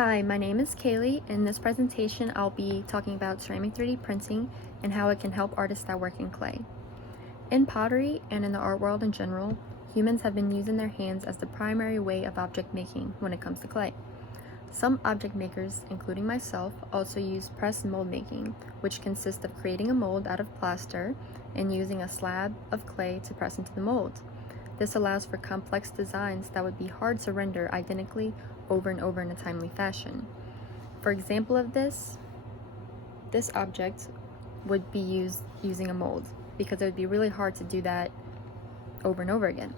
Hi, my name is Kaylee. In this presentation, I'll be talking about ceramic 3D printing and how it can help artists that work in clay. In pottery and in the art world in general, humans have been using their hands as the primary way of object making when it comes to clay. Some object makers, including myself, also use press mold making, which consists of creating a mold out of plaster and using a slab of clay to press into the mold. This allows for complex designs that would be hard to render identically over and over in a timely fashion. For example of this object would be used using a mold because it would be really hard to do that over and over again.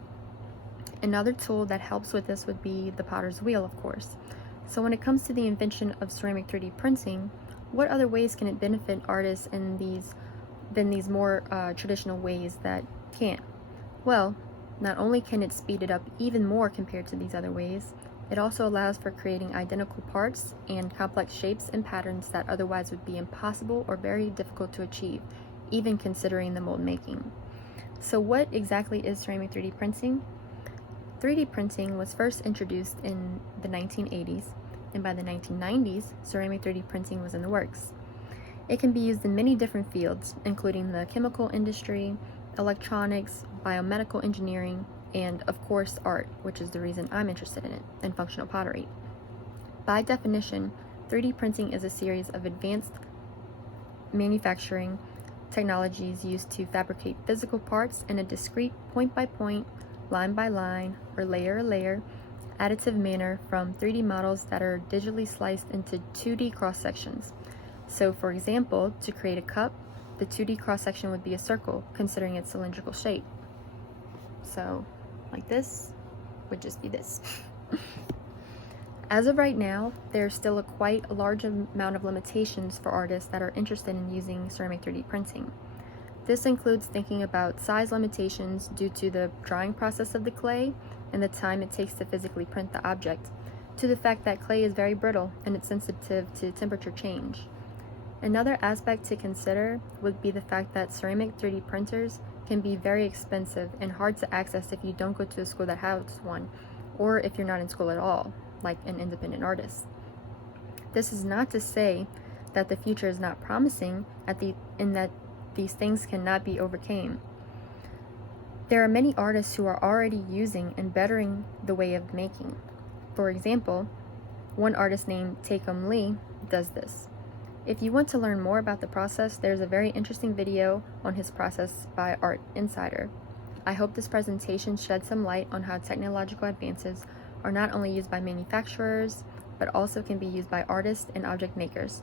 Another tool that helps with this would be the potter's wheel, of course. So when it comes to the invention of ceramic 3D printing, what other ways can it benefit artists than these more traditional ways that can't? Well, not only can it speed it up even more compared to these other ways, it also allows for creating identical parts and complex shapes and patterns that otherwise would be impossible or very difficult to achieve, even considering the mold making. So what exactly is ceramic 3D printing? 3D printing was first introduced in the 1980s, and by the 1990s, ceramic 3D printing was in the works. It can be used in many different fields, including the chemical industry, electronics, biomedical engineering, and of course art, which is the reason I'm interested in it, and functional pottery. By definition, 3D printing is a series of advanced manufacturing technologies used to fabricate physical parts in a discrete point-by-point, line-by-line, or layer-layer additive manner from 3D models that are digitally sliced into 2D cross-sections. So for example, to create a cup, the 2D cross-section would be a circle, considering its cylindrical shape. So, like this would just be this. As of right now, there's still a quite large amount of limitations for artists that are interested in using ceramic 3D printing. This includes thinking about size limitations due to the drying process of the clay and the time it takes to physically print the object, to the fact that clay is very brittle and it's sensitive to temperature change. Another aspect to consider would be the fact that ceramic 3D printers can be very expensive and hard to access if you don't go to a school that has one, or if you're not in school at all, like an independent artist. This is not to say that the future is not promising in that these things cannot be overcome. There are many artists who are already using and bettering the way of making. For example, one artist named Taekum Lee does this. If you want to learn more about the process, there's a very interesting video on his process by Art Insider. I hope this presentation sheds some light on how technological advances are not only used by manufacturers, but also can be used by artists and object makers.